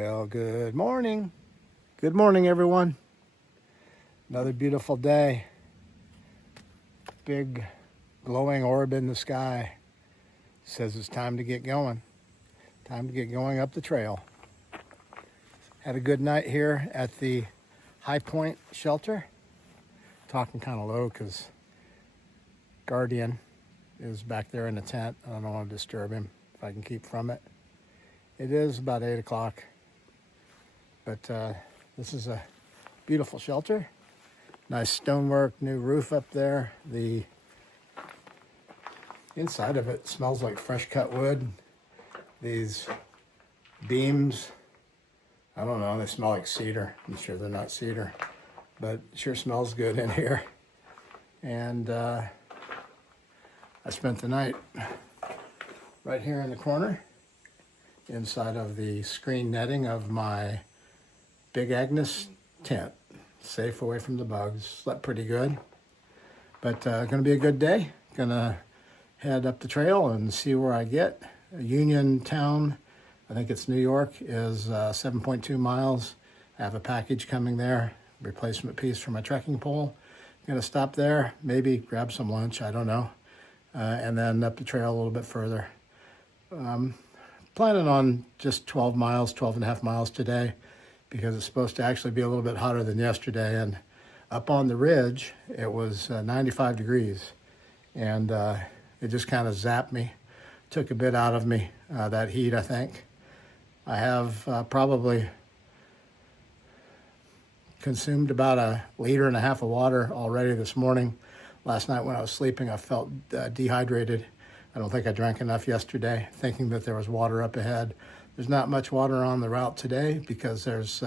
Well, good morning. Good morning, everyone. Another beautiful day. Big glowing orb in the sky. Says it's time to get going. Time to get going up the trail. Had a good night here at the High Point shelter. Talking kind of low because Guardian is back there in the tent. I don't want to disturb him if I can keep from it. It is about 8 o'clock. But this is a beautiful shelter. Nice stonework, new roof up there. The inside of it smells like fresh cut wood. These beams, I don't know, they smell like cedar. I'm sure they're not cedar, but it sure smells good in here. And I spent the night right here in the corner inside of the screen netting of my Big Agnes tent, safe away from the bugs. Slept pretty good, but gonna be a good day. Gonna head up the trail and see where I get. Uniontown, I think it's New York, is 7.2 miles. I have a package coming there, replacement piece for my trekking pole. Gonna stop there, maybe grab some lunch, I don't know, and then up the trail a little bit further. Planning on just 12 and a half miles today, because it's supposed to actually be a little bit hotter than yesterday. And up on the ridge, it was 95 degrees. And it just kind of zapped me, took a bit out of me, that heat, I think. I have probably consumed about 1.5 liters of water already this morning. Last night when I was sleeping, I felt dehydrated. I don't think I drank enough yesterday, thinking that there was water up ahead. There's not much water on the route today because there's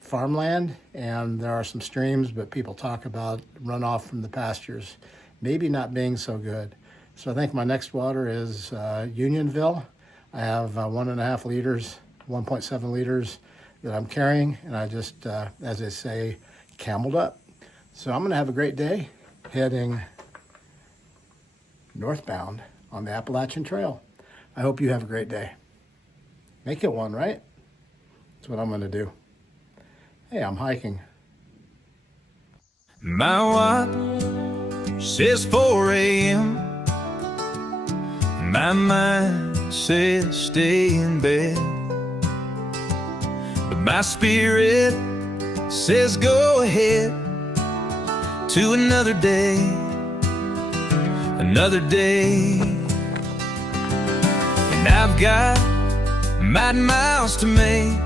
farmland and there are some streams, but people talk about runoff from the pastures maybe not being so good. So I think my next water is Unionville. I have 1.5 liters, 1.7 liters that I'm carrying, and I just, as they say, cameled up. So I'm gonna have a great day heading northbound on the Appalachian Trail. I hope you have a great day. Make it one, right? That's what I'm gonna do. Hey, I'm hiking. My watch says 4 a.m. My mind says stay in bed, but my spirit says go ahead to another day, another day. And I've got miles to make,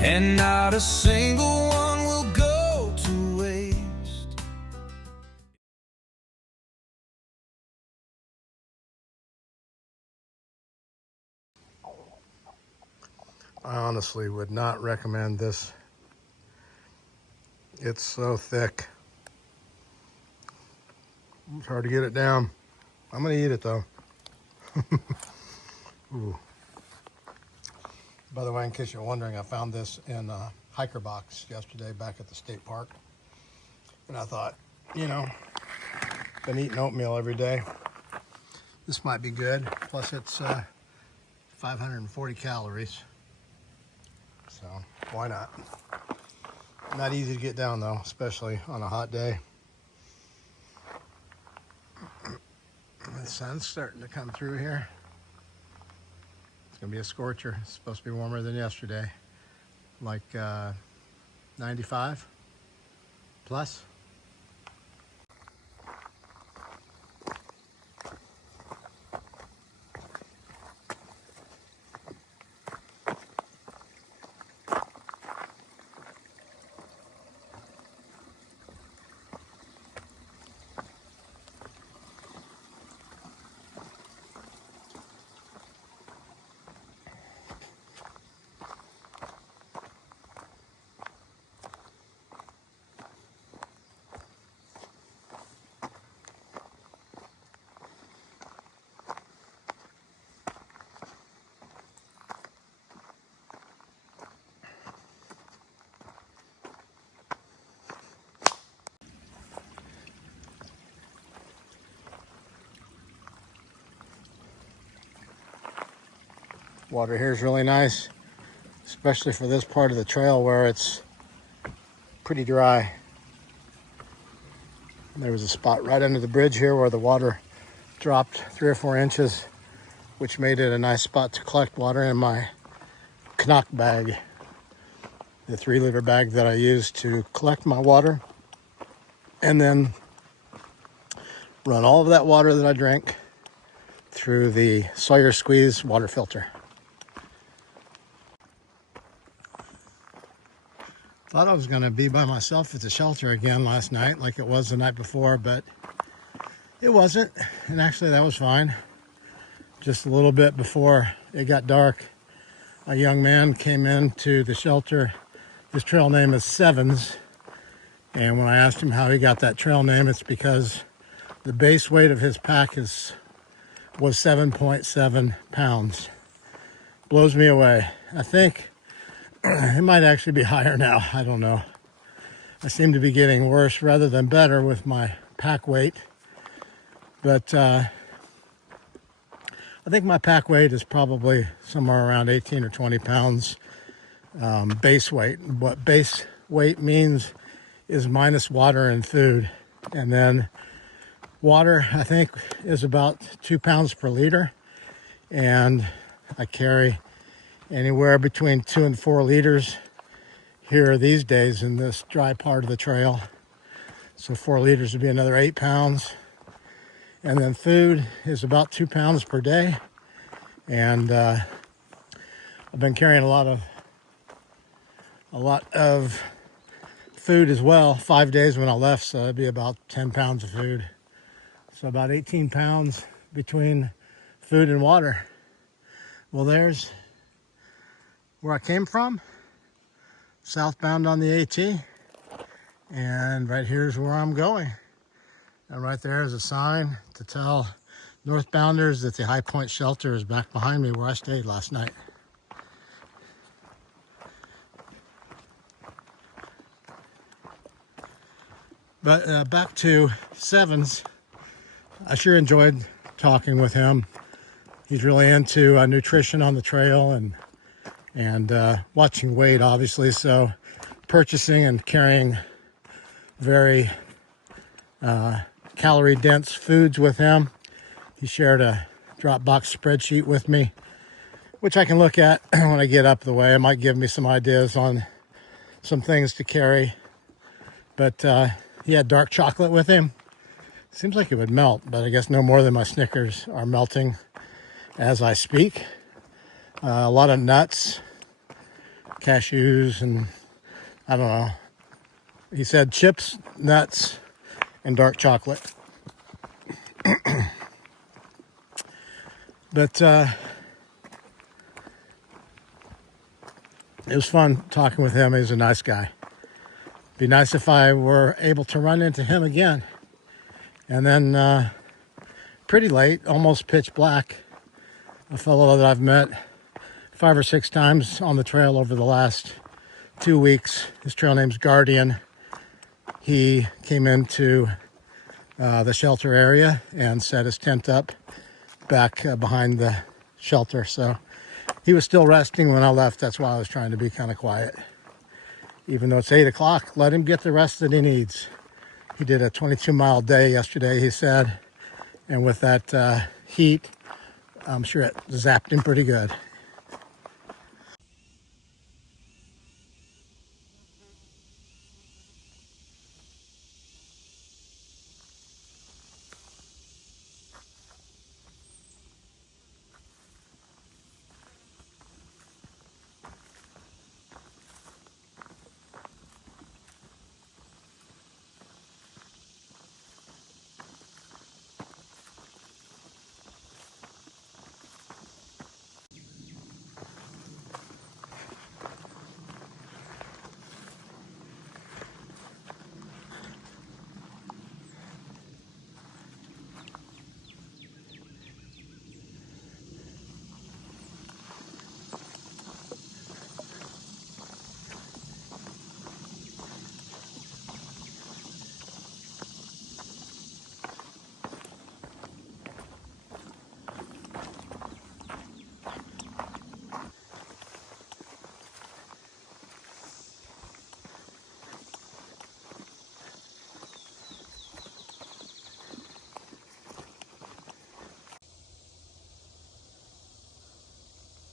and not a single one will go to waste. I honestly would not recommend this. It's so thick. It's hard to get it down. I'm gonna eat it though. Ooh. By the way, in case you're wondering, I found this in a hiker box yesterday back at the state park. And I thought, you know, been eating oatmeal every day. This might be good. Plus it's 540 calories. So why not? Not easy to get down though, especially on a hot day. The sun's starting to come through here. It's gonna be a scorcher. It's supposed to be warmer than yesterday, like 95 plus. Water here is really nice. especially for this part of the trail where it's pretty dry. There was a spot right under the bridge here where the water dropped 3 or 4 inches, which made it a nice spot to collect water in my Canuck bag, the 3-liter bag that I use to collect my water, and then run all of that water that I drink through the Sawyer Squeeze water filter. Thought I was going to be by myself at the shelter again last night like it was the night before, but it wasn't, and actually that was fine. Just a little bit before it got dark, a young man came into the shelter. His trail name is Sevens, and when I asked him how he got that trail name, it's because the base weight of his pack was 7.7 pounds. Blows me away. I think it might actually be higher now. I don't know. I seem to be getting worse rather than better with my pack weight. But I think my pack weight is probably somewhere around 18 or 20 pounds base weight. What base weight means is minus water and food. And then water, I think, is about 2 pounds per liter. And I carry anywhere between 2 and 4 liters here these days in this dry part of the trail. So 4 liters would be another 8 pounds. And then food is about 2 pounds per day. And I've been carrying a lot of food as well. 5 days when I left, so it'd be about 10 pounds of food. So about 18 pounds between food and water. Well, there's where I came from, southbound on the AT, and right here's where I'm going. And right there is a sign to tell northbounders that the High Point Shelter is back behind me where I stayed last night. But back to Sevens. I sure enjoyed talking with him. He's really into nutrition on the trail and watching weight, obviously. So purchasing and carrying very calorie-dense foods with him. He shared a Dropbox spreadsheet with me, which I can look at when I get up the way. It might give me some ideas on some things to carry. But he had dark chocolate with him. Seems like it would melt, but I guess no more than my Snickers are melting as I speak. A lot of nuts, cashews, and I don't know. He said chips, nuts, and dark chocolate. But it was fun talking with him. He's a nice guy. Be nice if I were able to run into him again. And then pretty late, almost pitch black, a fellow that I've met 5 or 6 times on the trail over the last 2 weeks. His trail name's Guardian. He came into the shelter area and set his tent up back behind the shelter. So he was still resting when I left. That's why I was trying to be kind of quiet. Even though it's 8 o'clock, let him get the rest that he needs. He did a 22-mile day yesterday, he said. And with that heat, I'm sure it zapped him pretty good.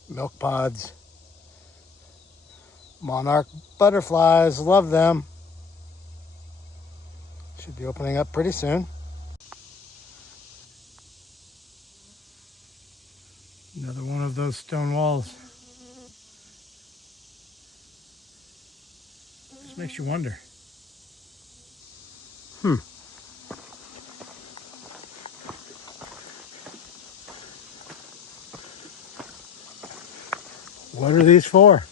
milk pods, monarch butterflies, love them. Should be opening up pretty soon. Another one of those stone walls. Just makes you wonder. What are these for?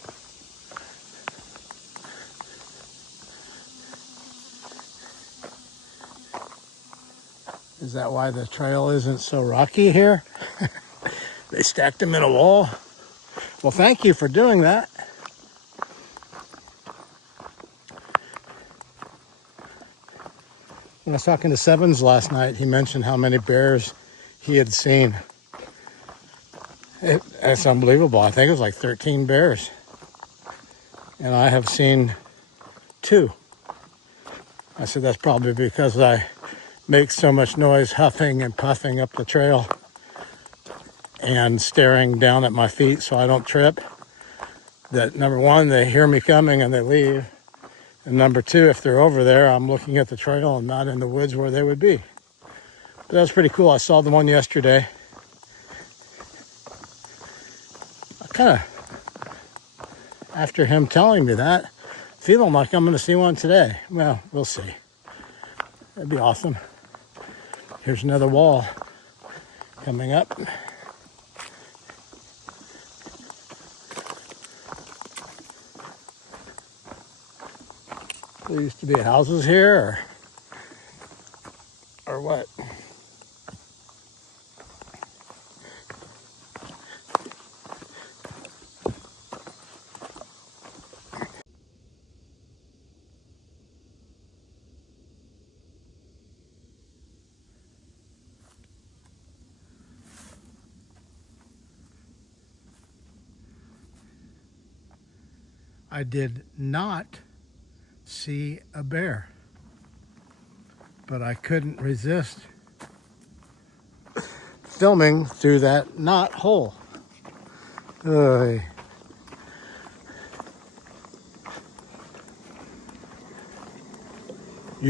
Is that why the trail isn't so rocky here? They stacked them in a wall. Well, thank you for doing that. When I was talking to Sevens last night, he mentioned how many bears he had seen. It's unbelievable. I think it was like 13 bears. And I have seen 2. I said that's probably because I make so much noise huffing and puffing up the trail and staring down at my feet so I don't trip. That number one, they hear me coming and they leave. And number 2, if they're over there, I'm looking at the trail and not in the woods where they would be. But that was pretty cool. I saw the one yesterday. I kind of, after him telling me that, feeling like I'm going to see one today. Well, we'll see. That'd be awesome. Here's another wall coming up. There used to be houses here, or what? I did not see a bear, but I couldn't resist filming through that knot hole. You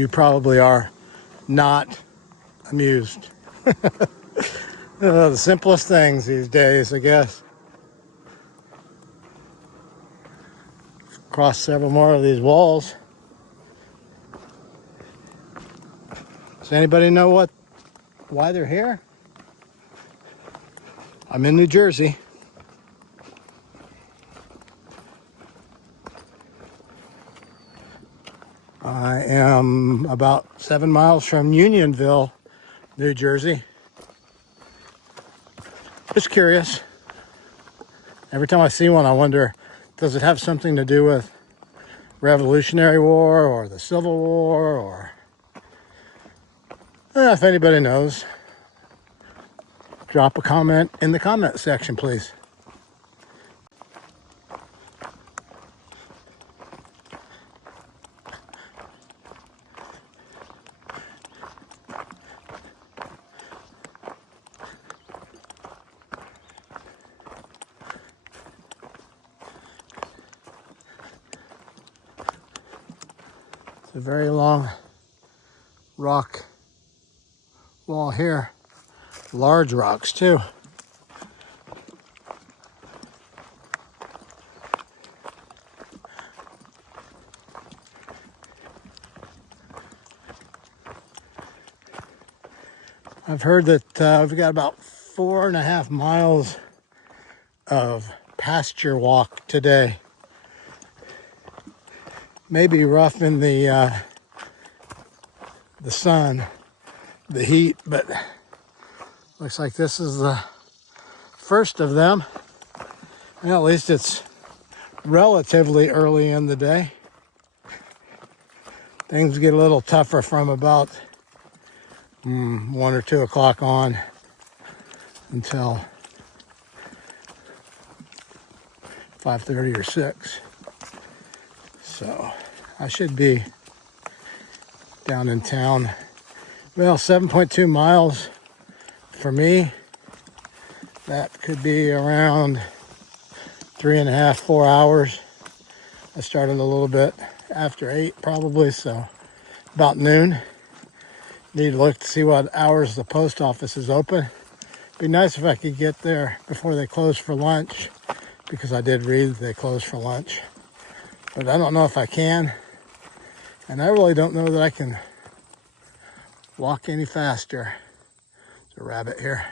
probably are not amused. The simplest things these days, I guess. Crossed several more of these walls. Does anybody know why they're here? I'm in New Jersey. I am about 7 miles from Unionville, New Jersey. Just curious. Every time I see one, I wonder, does it have something to do with Revolutionary War or the Civil War, or if anybody knows, drop a comment in the comment section, please. It's a very long rock wall here. Large rocks too. I've heard that we've got about 4.5 miles of pasture walk today. Maybe rough in the sun, the heat, but looks like this is the first of them. And at least it's relatively early in the day. Things get a little tougher from about 1 or 2 o'clock on until 5:30 or 6. So I should be down in town. Well, 7.2 miles for me. That could be around 3.5, 4 hours. I started a little bit after 8 probably, so about noon. Need to look to see what hours the post office is open. Be nice if I could get there before they close for lunch, because I did read they close for lunch. But I don't know if I can, and I really don't know that I can walk any faster. There's a rabbit here.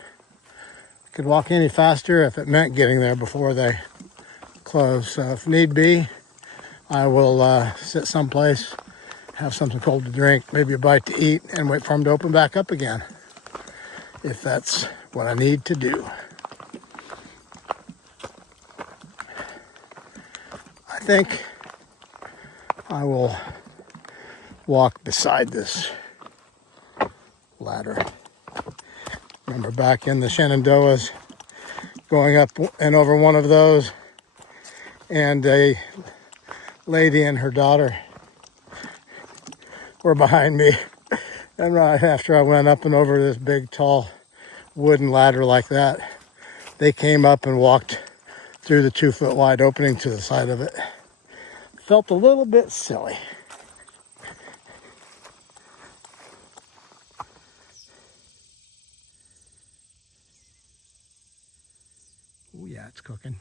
I could walk any faster if it meant getting there before they close. So if need be, I will sit someplace, have something cold to drink, maybe a bite to eat, and wait for them to open back up again, if that's what I need to do. I think I will walk beside this ladder. Remember back in the Shenandoahs, going up and over one of those, and a lady and her daughter were behind me. And right after I went up and over this big, tall wooden ladder like that, they came up and walked through the 2-foot wide opening to the side of it. Felt a little bit silly. Oh yeah, it's cooking.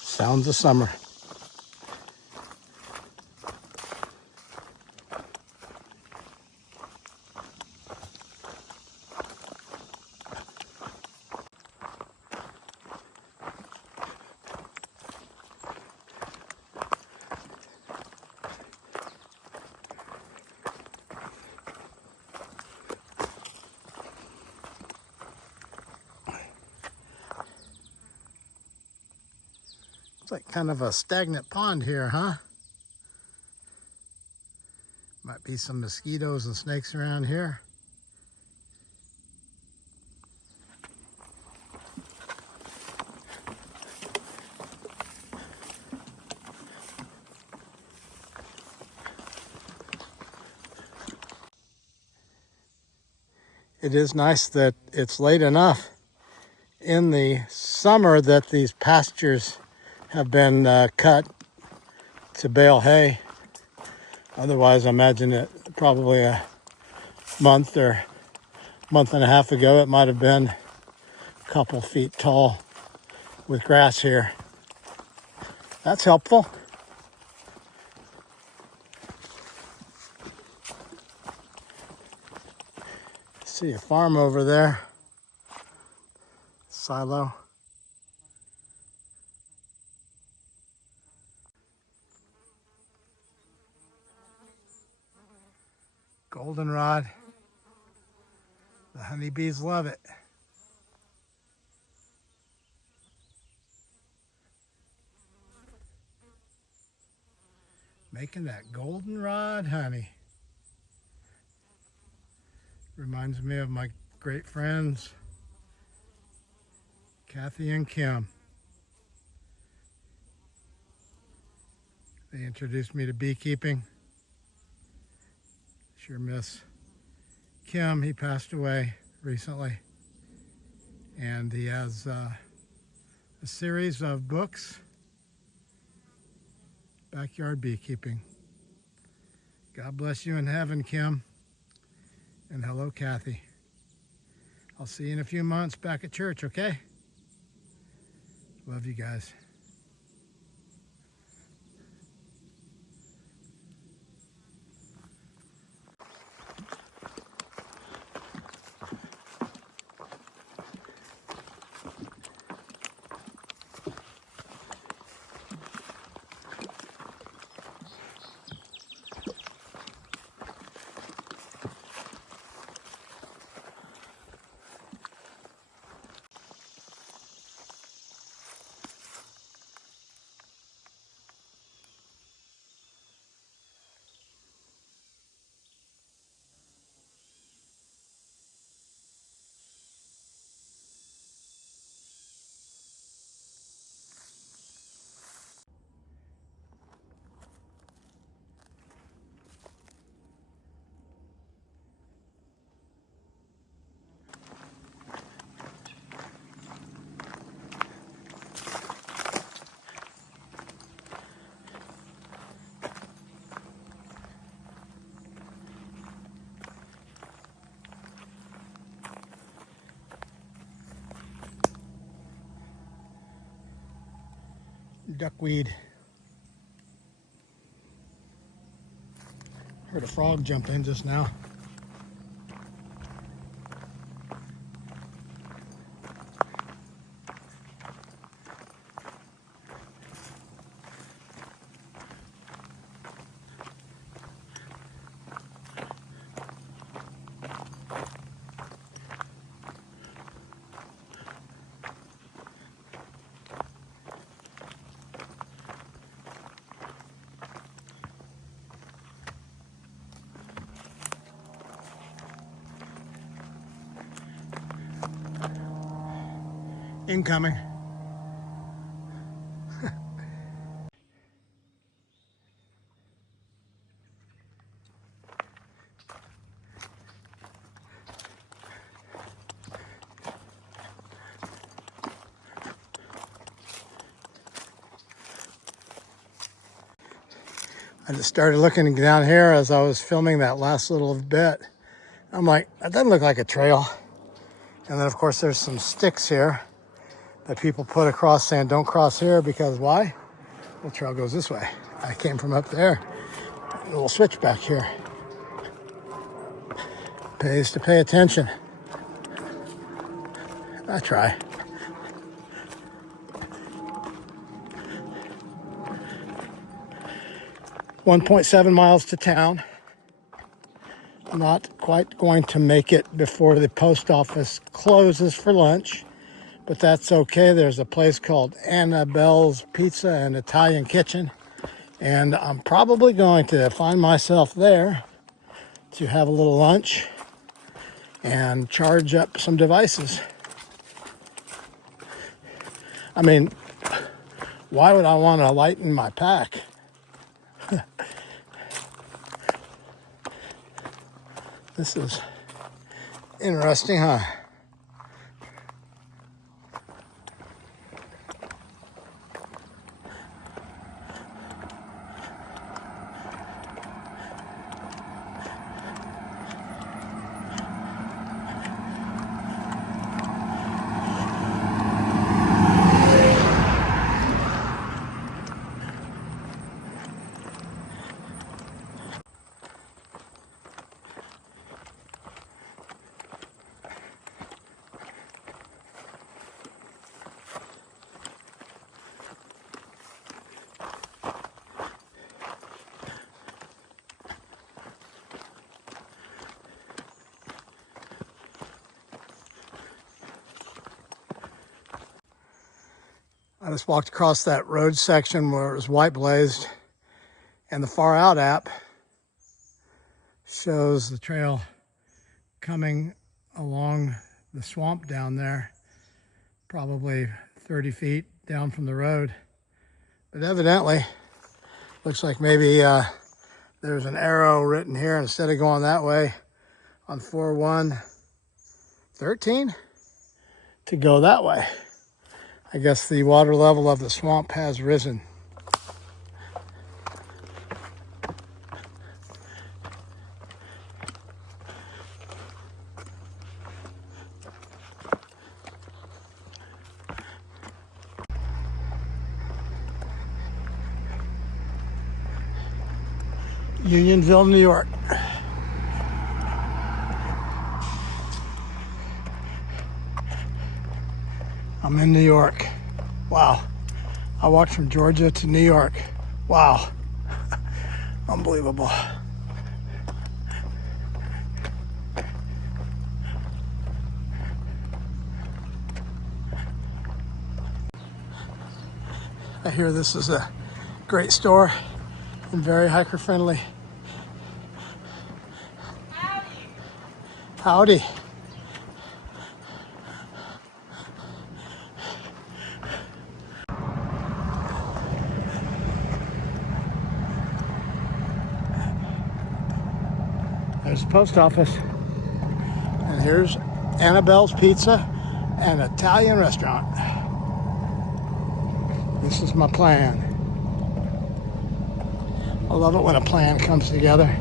Sounds of summer. It's like kind of a stagnant pond here, huh? Might be some mosquitoes and snakes around here. It is nice that it's late enough in the summer that these pastures have been cut to bale hay. Otherwise, I imagine it probably a month or month and a half ago, it might have been a couple feet tall with grass here. That's helpful. See a farm over there. Silo. Goldenrod. The honeybees love it. Making that goldenrod honey. Reminds me of my great friends, Kathy and Kim. They introduced me to beekeeping. Sure miss Kim. He passed away recently. And he has a series of books, Backyard Beekeeping. God bless you in heaven, Kim. And hello, Kathy. I'll see you in a few months back at church, okay? Love you guys. duckweed. Heard a frog jump in just now. Incoming. I just started looking down here as I was filming that last little bit. I'm like, that doesn't look like a trail. And then of course there's some sticks here that people put across saying don't cross here because why? The trail goes this way. I came from up there. A little switch back here. Pays to pay attention. I try. .7 miles to town. I'm not quite going to make it before the post office closes for lunch, but that's okay. There's a place called Annabelle's Pizza and Italian Kitchen, and I'm probably going to find myself there to have a little lunch and charge up some devices. I mean, why would I want to lighten my pack? This is interesting, huh? I just walked across that road section where it was white blazed, and the Far Out app shows the trail coming along the swamp down there, probably 30 feet down from the road. But evidently, looks like maybe there's an arrow written here instead of going that way on 4113 to go that way. I guess the water level of the swamp has risen. Unionville, New York. I'm in New York. Wow. I walked from Georgia to New York. Wow. Unbelievable. I hear this is a great store and very hiker friendly. Howdy. There's the post office. And here's Annabelle's Pizza and Italian restaurant. This is my plan. I love it when a plan comes together.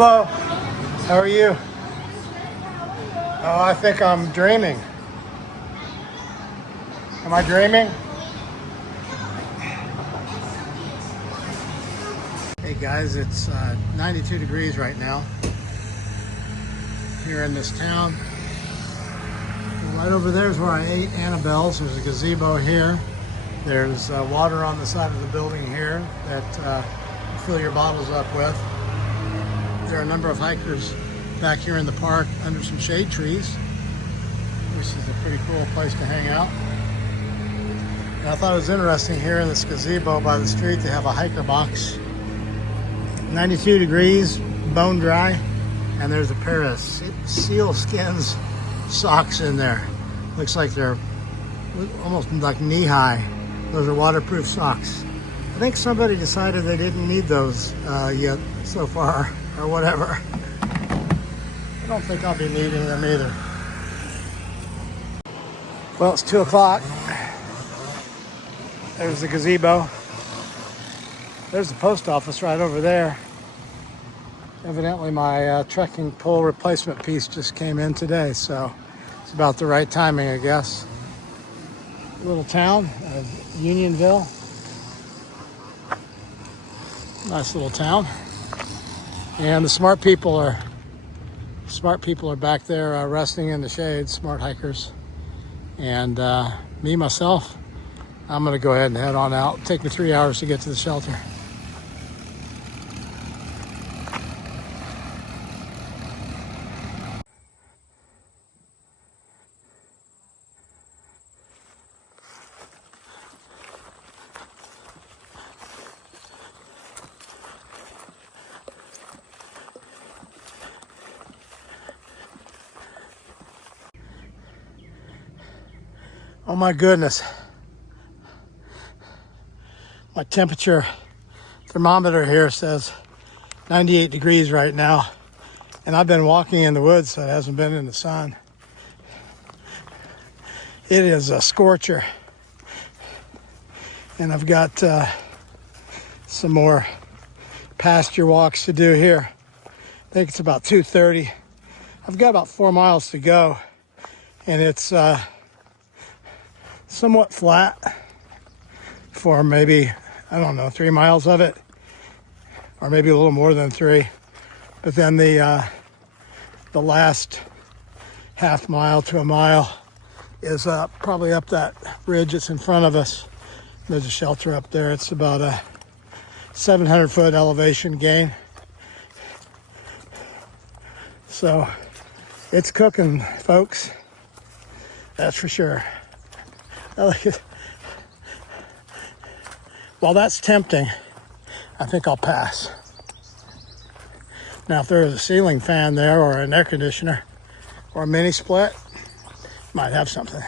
Hello. How are you? Oh, I think I'm dreaming. Am I dreaming? Hey guys, it's 92 degrees right now here in this town. Right over there is where I ate Annabelle's. There's a gazebo here. There's water on the side of the building here that you fill your bottles up with. There are a number of hikers back here in the park under some shade trees, which is a pretty cool place to hang out. And I thought it was interesting here in this gazebo by the street they have a hiker box. 92 degrees, bone dry, and there's a pair of seal skins socks in there. Looks like they're almost like knee-high. Those are waterproof socks. I think somebody decided they didn't need those yet so far, or whatever. I don't think I'll be needing them either. Well, it's 2 o'clock. There's the gazebo. There's the post office right over there. Evidently my trekking pole replacement piece just came in today, so it's about the right timing, I guess. Little town of Unionville. Nice little town. And the smart people are back there resting in the shade, smart hikers. And me, myself, I'm gonna go ahead and head on out. It'll take me 3 hours to get to the shelter. Oh my goodness. My temperature thermometer here says 98 degrees right now. And I've been walking in the woods, so it hasn't been in the sun. It is a scorcher. And I've got some more pasture walks to do here. I think it's about 2:30. I've got about 4 miles to go. And it's somewhat flat for maybe, I don't know, 3 miles of it, or maybe a little more than 3. But then the last half mile to a mile is probably up that ridge that's in front of us. There's a shelter up there. It's about a 700-foot elevation gain. So it's cooking, folks. That's for sure. While that's tempting, I think I'll pass. Now, if there was a ceiling fan there or an air conditioner or a mini split, might have something.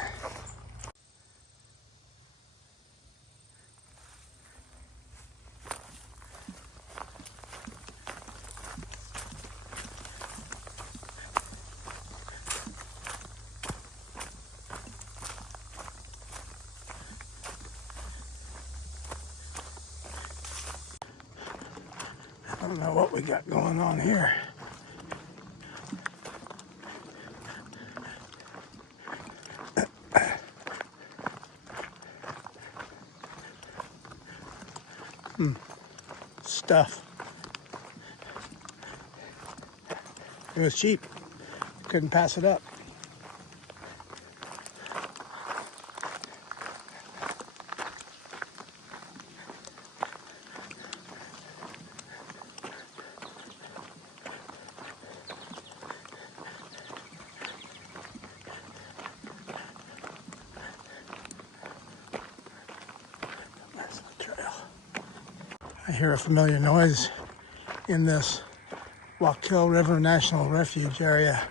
I don't know what we got going on here. Stuff. It was cheap. Couldn't pass it up. I hear a familiar noise in this Wachtel River National Refuge area.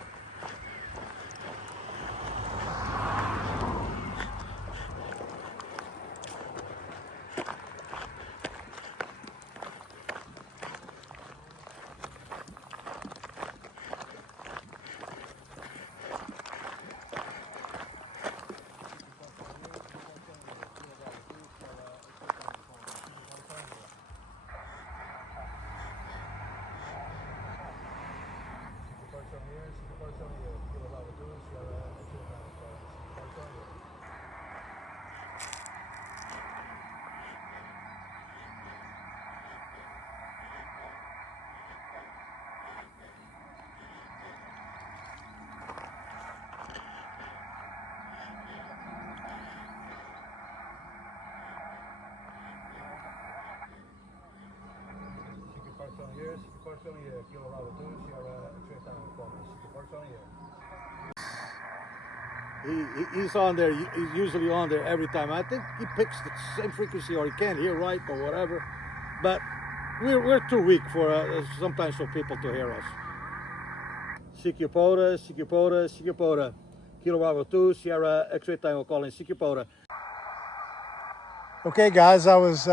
He's on there. He's usually on there every time. I think he picks the same frequency, or he can't hear right, or whatever. But we're too weak for sometimes for people to hear us. Sikipota, Sikipota, Sikipota. Kilo Bravo 2, Sierra X-ray Tango calling Sikipota. Okay, guys, I was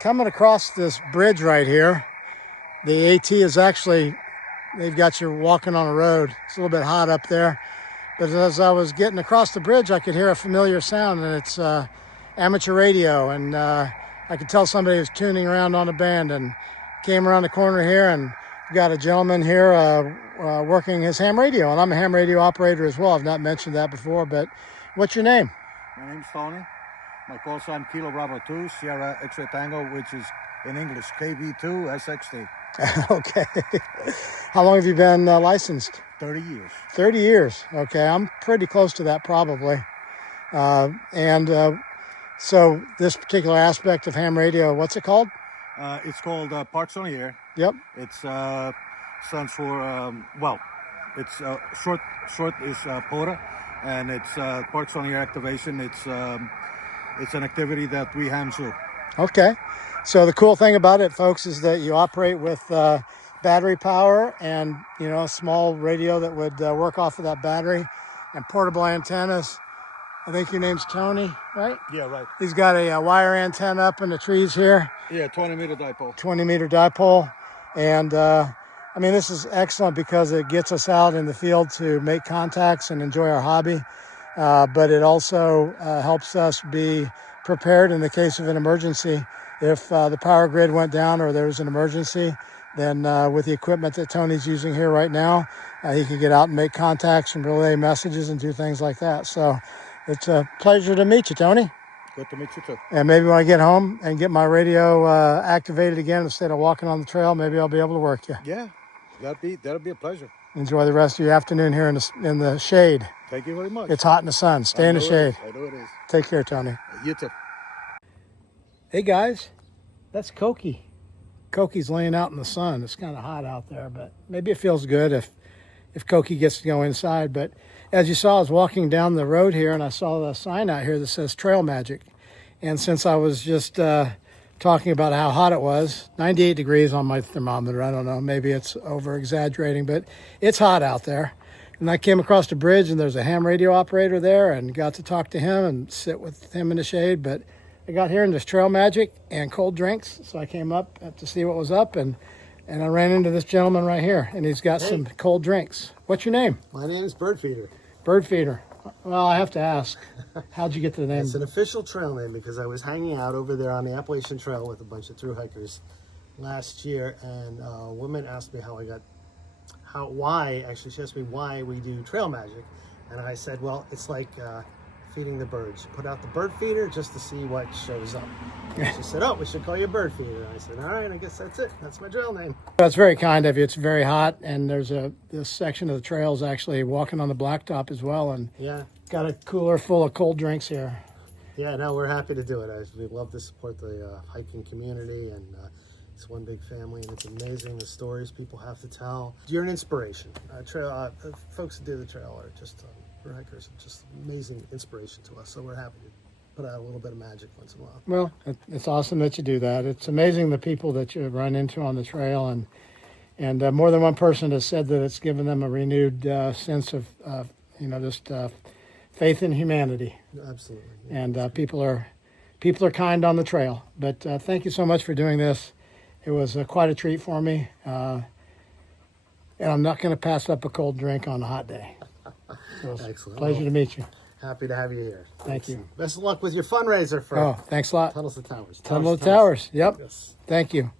coming across this bridge right here. The AT is actually, they've got you walking on a road. It's a little bit hot up there. But as I was getting across the bridge, I could hear a familiar sound, and it's amateur radio. And I could tell somebody was tuning around on a band, and came around the corner here, and got a gentleman here working his ham radio. And I'm a ham radio operator as well. I've not mentioned that before, but what's your name? My name's Tony. My call sign Kilo Bravo 2, Sierra X-ray Tango, which is in English KB2 SXT. Okay. How long have you been licensed? 30 years. 30 years. Okay, I'm pretty close to that probably. So this particular aspect of ham radio, what's it called? It's called Parts on the Air. Yep. It stands for, it's short is POTA, and it's Parts on the Air activation. It's an activity that we ham do. Okay. So the cool thing about it, folks, is that you operate with battery power and, a small radio that would work off of that battery, and portable antennas. I think your name's Tony, right? Yeah, right. He's got a wire antenna up in the trees here. Yeah, 20-meter dipole. 20-meter dipole. And, this is excellent because it gets us out in the field to make contacts and enjoy our hobby. But it also helps us be prepared in the case of an emergency. If the power grid went down or there was an emergency, then with the equipment that Tony's using here right now, he could get out and make contacts and relay messages and do things like that. So it's a pleasure to meet you, Tony. Good to meet you too. And maybe when I get home and get my radio activated again instead of walking on the trail, maybe I'll be able to work you. Yeah, that'll be a pleasure. Enjoy the rest of your afternoon here in the shade. Thank you very much. It's hot in the sun. Stay in the shade. I know it is. Take care, Tony. You too. Hey guys, that's Koki. Koki's laying out in the sun. It's kind of hot out there, but maybe it feels good if Koki gets to go inside. But as you saw, I was walking down the road here and I saw the sign out here that says Trail Magic. And since I was just talking about how hot it was, 98 degrees on my thermometer. I don't know, maybe it's over exaggerating, but it's hot out there. And I came across the bridge and there's a ham radio operator there and got to talk to him and sit with him in the shade. But I got here and there's Trail Magic and cold drinks. So I came up to see what was up and I ran into this gentleman right here and he's got some cold drinks. What's your name? My name is Birdfeeder. Birdfeeder. Well, I have to ask, how'd you get the name? It's an official trail name because I was hanging out over there on the Appalachian Trail with a bunch of thru hikers last year, and a woman asked me she asked me why we do Trail Magic, and I said, well, it's like feeding the birds. You put out the bird feeder just to see what shows up. And she said, oh, we should call you Bird Feeder. And I said, all right, I guess that's it. That's my trail name. That's very kind of you. It's very hot, and there's this section of the trail is actually walking on the blacktop as well, and Yeah. got a cooler full of cold drinks here. Yeah, no, we're happy to do it. We love to support the hiking community, and it's one big family, and it's amazing the stories people have to tell. You're an inspiration. Folks who do the trail are just hikers, just amazing inspiration to us. So we're happy to put out a little bit of magic once in a while. Well, it's awesome that you do that. It's amazing the people that you run into on the trail, and more than one person has said that it's given them a renewed sense of just faith in humanity. Absolutely. And people are kind on the trail. But thank you so much for doing this. It was quite a treat for me, and I'm not going to pass up a cold drink on a hot day. So it's Excellent. Pleasure to meet you. Happy to have you here. Thank you. Best of luck with your fundraiser for Oh, thanks a lot. Tunnels to Towers. Tunnel to Towers. Yep. Yes. Thank you.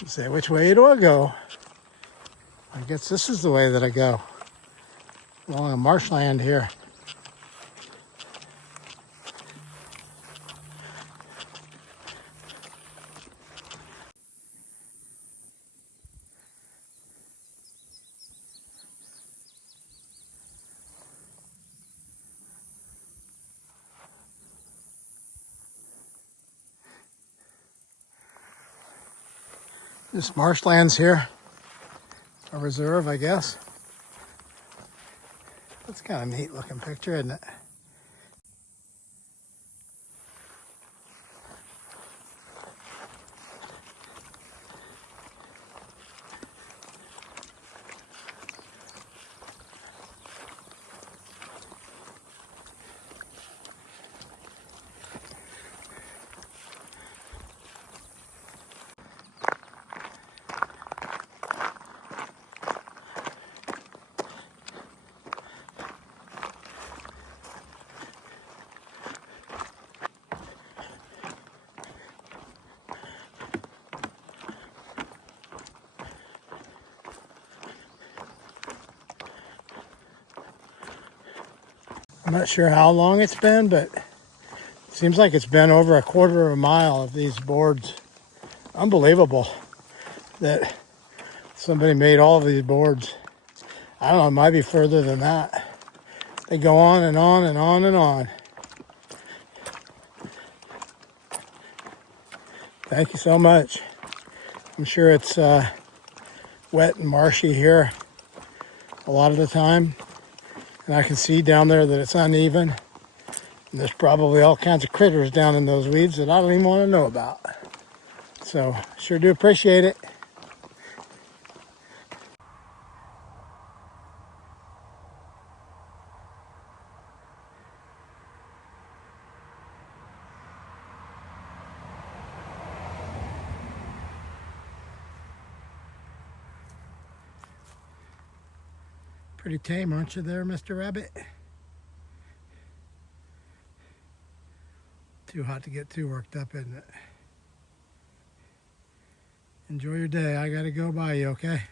You say, which way do I go? I guess this is the way that I go. Along a marshland here. This marshlands here, a reserve, I guess. That's kind of a neat looking picture, isn't it? I'm not sure how long it's been, but it seems like it's been over a quarter of a mile of these boards. Unbelievable that somebody made all of these boards. I don't know, it might be further than that. They go on and on and on and on. Thank you so much. I'm sure it's wet and marshy here a lot of the time. And I can see down there that it's uneven. And there's probably all kinds of critters down in those weeds that I don't even want to know about. So, sure do appreciate it. Pretty tame, aren't you there, Mr. Rabbit? Too hot to get too worked up, isn't it? Enjoy your day. I gotta go by you, okay?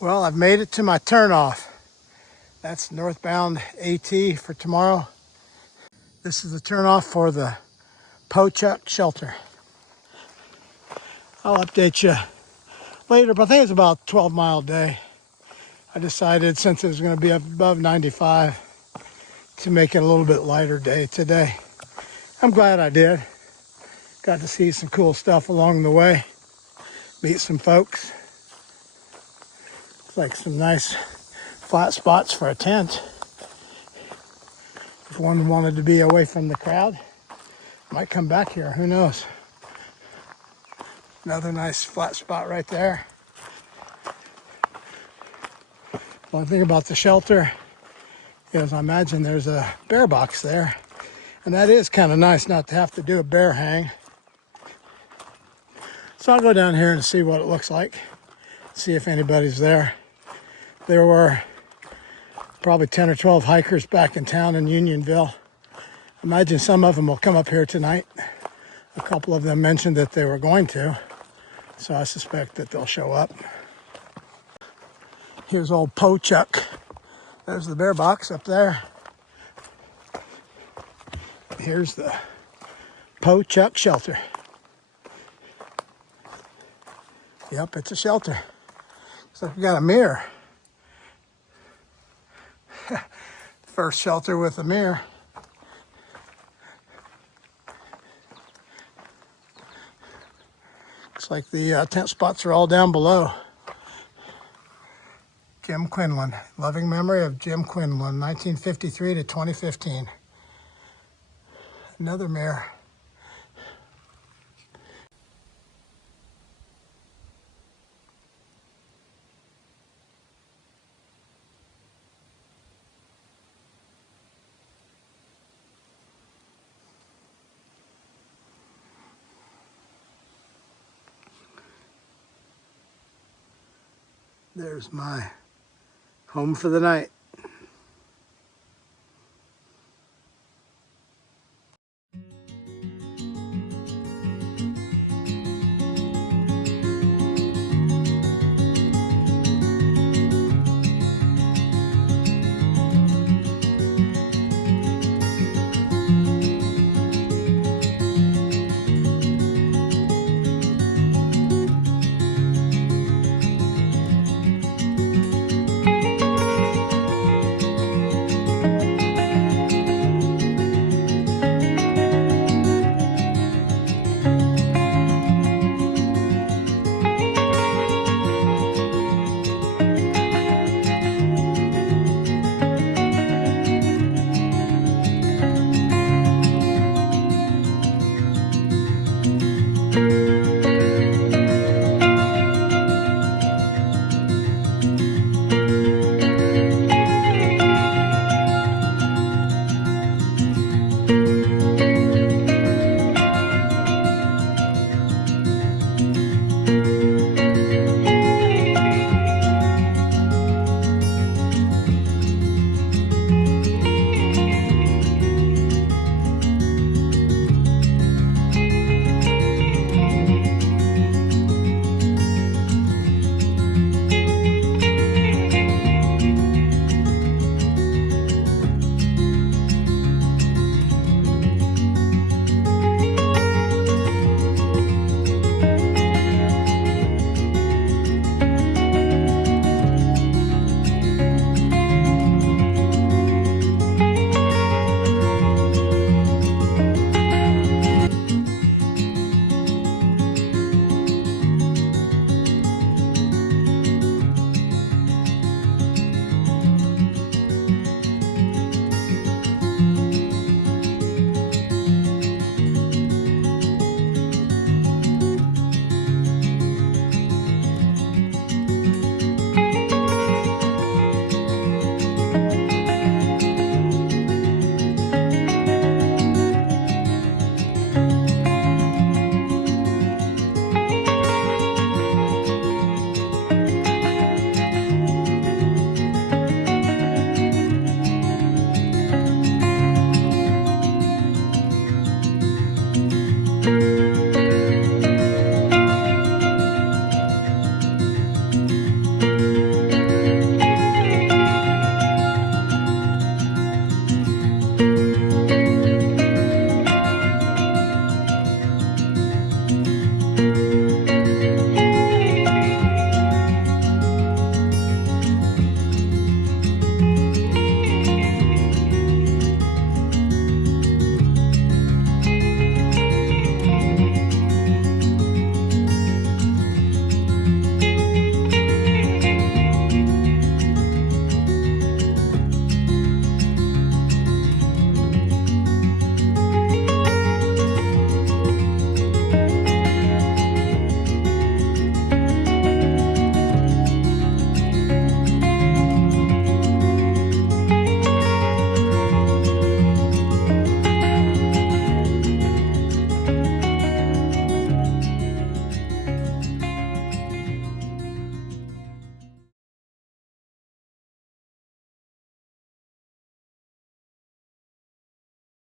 Well, I've made it to my turnoff. That's northbound AT for tomorrow. This is the turnoff for the Pochuck shelter. I'll update you later, but I think it's about a 12-mile day. I decided since it was going to be above 95 to make it a little bit lighter day today. I'm glad I did. Got to see some cool stuff along the way. Meet some folks. It's like some nice flat spots for a tent. If one wanted to be away from the crowd, might come back here, who knows. Another nice flat spot right there. One thing about the shelter is I imagine there's a bear box there. And that is kind of nice not to have to do a bear hang. So I'll go down here and see what it looks like. See if anybody's there. There were probably 10 or 12 hikers back in town in Unionville. Imagine some of them will come up here tonight. A couple of them mentioned that they were going to. So I suspect that they'll show up. Here's old Pochuck. There's the bear box up there. Here's the Pochuck shelter. Yep, it's a shelter. So we got a mirror. First shelter with a mirror. Looks like the tent spots are all down below. Jim Quinlan. Loving memory of Jim Quinlan, 1953 to 2015. Another mirror. There's my home for the night. Thank